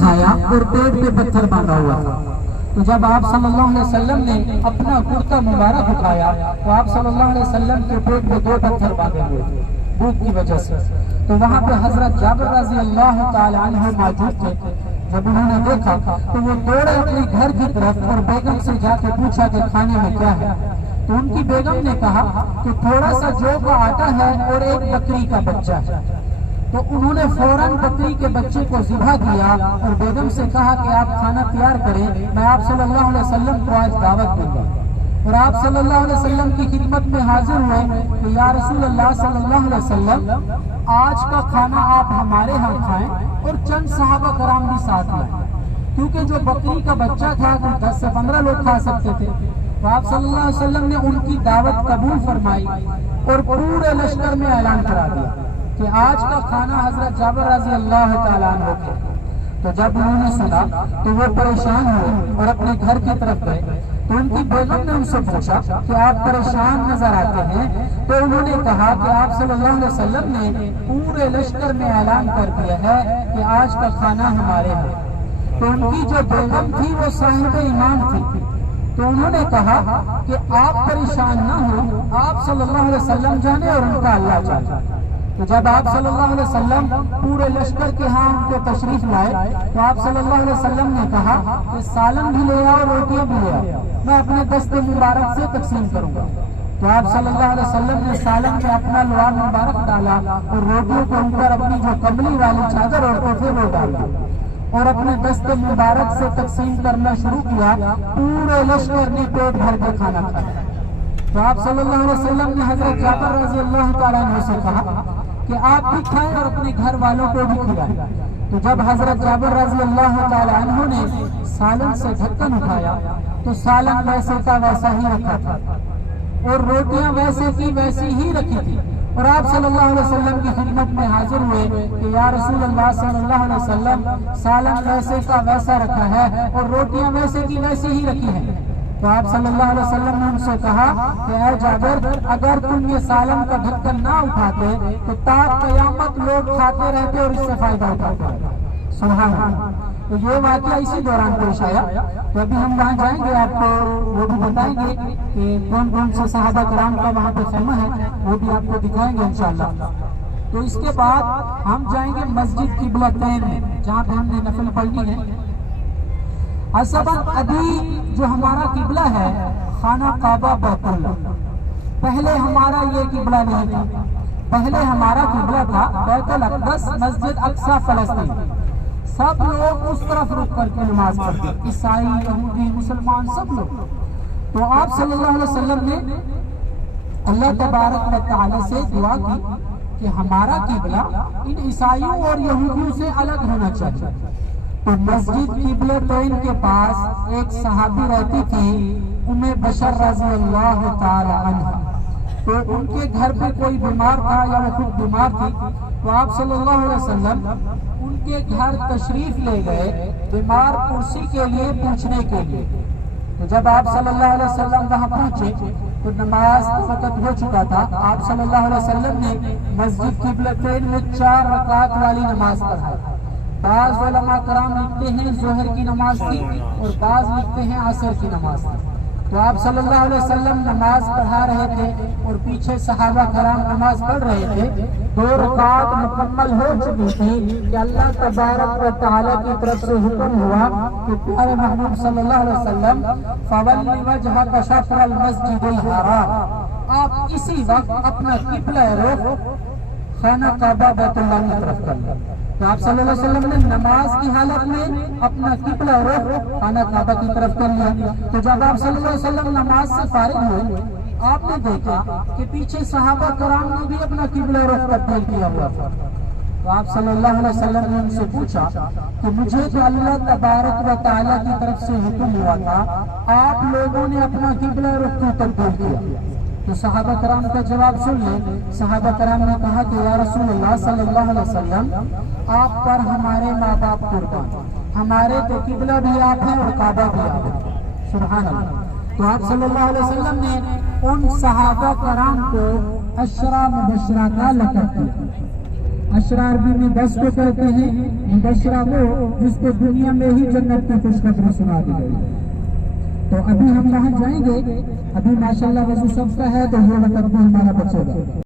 کھایا اور پیٹ پہ پتھر باندھا ہوا تھا۔ تو جب آپ صلی اللہ علیہ وسلم نے اپنا کرتا مبارک اٹھایا تو آپ صلی اللہ علیہ وسلم کے پیٹ میں 2 پتھر باندھے ہوئے تھے بھوک کی وجہ سے۔ تو وہاں پہ حضرت جابر رضی اللہ تعالی عنہ موجود تھے۔ جب انہوں نے دیکھا تو وہ دوڑے اپنے گھر کی طرف اور بیگم سے جا کے پوچھا کہ کھانے میں کیا ہے۔ تو ان کی بیگم نے کہا کہ تھوڑا سا جو کا آٹا ہے اور ایک بکری کا بچہ ہے۔ تو انہوں نے فوراً بکری کے بچے کو ذبح کیا اور بیگم سے کہا کہ آپ کھانا تیار کریں، میں آپ صلی اللہ علیہ وسلم کو آج دعوت دوں گا۔ اور آپ صلی اللہ علیہ وسلم کی خدمت میں حاضر ہوئے کہ یا رسول اللہ صلی اللہ علیہ وسلم، آج کا کھانا آپ ہمارے ہاں کھائیں اور چند صحابہ کرام بھی ساتھ لائیں، کیونکہ جو بکری کا بچہ تھا وہ 10 سے 15 لوگ کھا سکتے تھے۔ تو آپ صلی اللہ علیہ وسلم نے ان کی دعوت قبول فرمائی اور پورے لشکر میں اعلان کرا دیا کہ آج کا کھانا حضرت جابر رضی اللہ تعالیٰ عنہ کے۔ تو جب انہوں نے سنا تو وہ پریشان ہوئے اور اپنے گھر کی طرف گئے۔ تو ان کی بیگم نے ان سے پوچھا کہ آپ پریشان نظر آتے ہیں۔ تو انہوں نے کہا کہ آپ صلی اللہ علیہ وسلم نے پورے لشکر میں اعلان کر دیا ہے کہ آج کا کھانا ہمارے ہیں۔ تو ان کی جو بیگم تھی وہ صاحب ایمان تھی۔ تو انہوں نے کہا کہ آپ پریشان نہ ہوں، آپ صلی اللہ علیہ وسلم جانے اور ان کا اللہ جانے۔ تو جب آپ صلی اللہ علیہ وسلم پورے لشکر کے ہاں ان کو تشریف لائے تو آپ صلی اللہ علیہ وسلم نے کہا کہ سالن بھی لے آؤ، روٹیاں بھی لے آؤ، میں اپنے دست مبارک سے تقسیم کروں گا۔ تو آپ صلی اللہ علیہ وسلم نے سالن میں اپنا لوار مبارک ڈالا اور روٹیوں کے اوپر اپنی جو کملی والی چادر اوڑھتے تھے وہ ڈال دی اور اپنے دست مبارک سے تقسیم کرنا شروع کیا۔ پورے لشکر نے پیٹ بھر کے کھانا کھایا۔ تو آپ صلی اللہ علیہ وسلم نے حضرت جابر رضی اللہ تعالیٰ عنہ سے کہا کہ آپ بھی کھائیں اور اپنے گھر والوں کو بھی کھلائیں۔ تو جب حضرت جابر رضی اللہ تعالیٰ عنہ نے سالن سے ڈھکن اٹھایا تو سالن ویسے کا ویسا ہی رکھا تھا اور روٹیاں ویسے کی ویسی ہی رکھی تھی۔ اور آپ صلی اللہ علیہ وسلم کی خدمت میں حاضر ہوئے کہ یا رسول اللہ صلی اللہ علیہ وسلم، سالن ویسے کا ویسا رکھا ہے اور روٹیاں ویسے کی ویسی ہی رکھی ہیں۔ تو آپ صلی اللہ علیہ وسلم نے ان سے کہا کہ اے جابر، اگر تم یہ سالن کا ڈھکن نہ اٹھاتے تو تا قیامت لوگ کھاتے رہتے اور اس سے فائدہ اٹھاتے۔ سبحان اللہ۔ تو یہ واقعہ اسی دوران پیش آیا۔ تو ابھی ہم وہاں جائیں گے، آپ کو وہ بھی بتائیں گے کہ کون کون سے صحابہ کرام کا وہاں پہ خیمہ ہے، وہ بھی آپ کو دکھائیں گے انشاءاللہ۔ تو اس کے بعد ہم جائیں گے مسجد قبلتین میں، جہاں پہ ہم نے نفل پڑھنی ہے۔ اصلاً ابھی جو ہمارا قبلہ ہے خانہ کعبہ بیت اللہ، پہلے ہمارا یہ قبلہ نہیں تھا۔ پہلے ہمارا قبلہ تھا بیت الاقدس، مسجد اقصی فلسطین۔ سب لوگ اس طرف رک کر کے نماز پڑھتے، عیسائی، یہودی، مسلمان، سب لوگ۔ تو آپ صلی اللہ علیہ وسلم نے اللہ تبارک و تعالی سے دعا کی کہ ہمارا قبلہ ان عیسائیوں اور یہودیوں سے الگ ہونا چاہیے۔ تو مسجد قبلتین کے پاس ایک صحابی رہتی تھی، بشر رضی اللہ تعالی عنہ۔ تو ان کے گھر پہ کوئی بیمار تھا یا وہ خود بیمار تھی، تو آپ صلی اللہ علیہ وسلم ان کے گھر تشریف لے گئے بیمار کرسی کے لیے پوچھنے کے لیے۔ تو جب آپ صلی اللہ علیہ وسلم وہاں پہنچے تو نماز وقت ہو چکا تھا۔ آپ صلی اللہ علیہ وسلم نے مسجد قبلتین میں 4 رکعت والی نماز پڑھائی۔ بعض علماء کرام لکھتے ہیں ظہر کی نماز تھی اور بعض لکھتے ہیں عصر کی نماز تھی۔ تو آپ صلی اللہ علیہ وسلم نماز پڑھا رہے تھے اور پیچھے صحابہ کرام نماز پڑھ رہے تھے۔ 2 رکعت مکمل ہو چکی تھی کہ اللہ تبارک و تعالی کی طرف سے حکم ہوا کہ پیارے محبوب صلی اللہ علیہ وسلم فَوَلِّ وَجْهَكَ شَطْرَ الْمَسْجِدِ الْحَرَامِ، آپ اسی وقت اپنا قبلہ رخ خانہ کعبہ بیت اللہ کی طرف کر لیں۔ تو آپ صلی اللہ علیہ وسلم نے نماز کی حالت میں اپنا قبلہ رخ خانہ کعبہ کی طرف کر لیا۔ تو جب آپ صلی اللہ علیہ وسلم نماز سے فارغ ہوئے، آپ نے دیکھا کہ پیچھے صحابہ کرام نے بھی اپنا قبلہ رخ تبدیل کیا ہوا تھا۔ تو آپ صلی اللہ علیہ وسلم نے ان سے پوچھا کہ مجھے تو اللہ تبارک و تعالیٰ کی طرف سے حکم ہوا تھا، آپ لوگوں نے اپنا قبلہ رخ کیوں تبدیل کیا؟ تو صحابہ کرام کا جواب سن لیں۔ صحابہ کرام نے کہا کہ یا رسول اللہ صلی اللہ علیہ وسلم، آپ پر ہمارے ماں باپ قربان، ہمارے تو قبلہ بھی آپ ہیں اور کعبہ بھی آپ ہیں۔ سبحان اللہ۔ تو آپ صلی اللہ علیہ وسلم نے ان صحابہ کرام کو 10 مبشرہ کا لقب دیا۔ اشرا عربی میں 10 کو کہتے ہیں، مبشرہ وہ جس کو دنیا میں ہی جنت کی خوشخبری سنا دی گئی۔ تو ابھی ہم وہاں جائیں گے، ابھی ماشاءاللہ وضو سب کا ہے تو یہ وقت بھی ہمارا بچے گا۔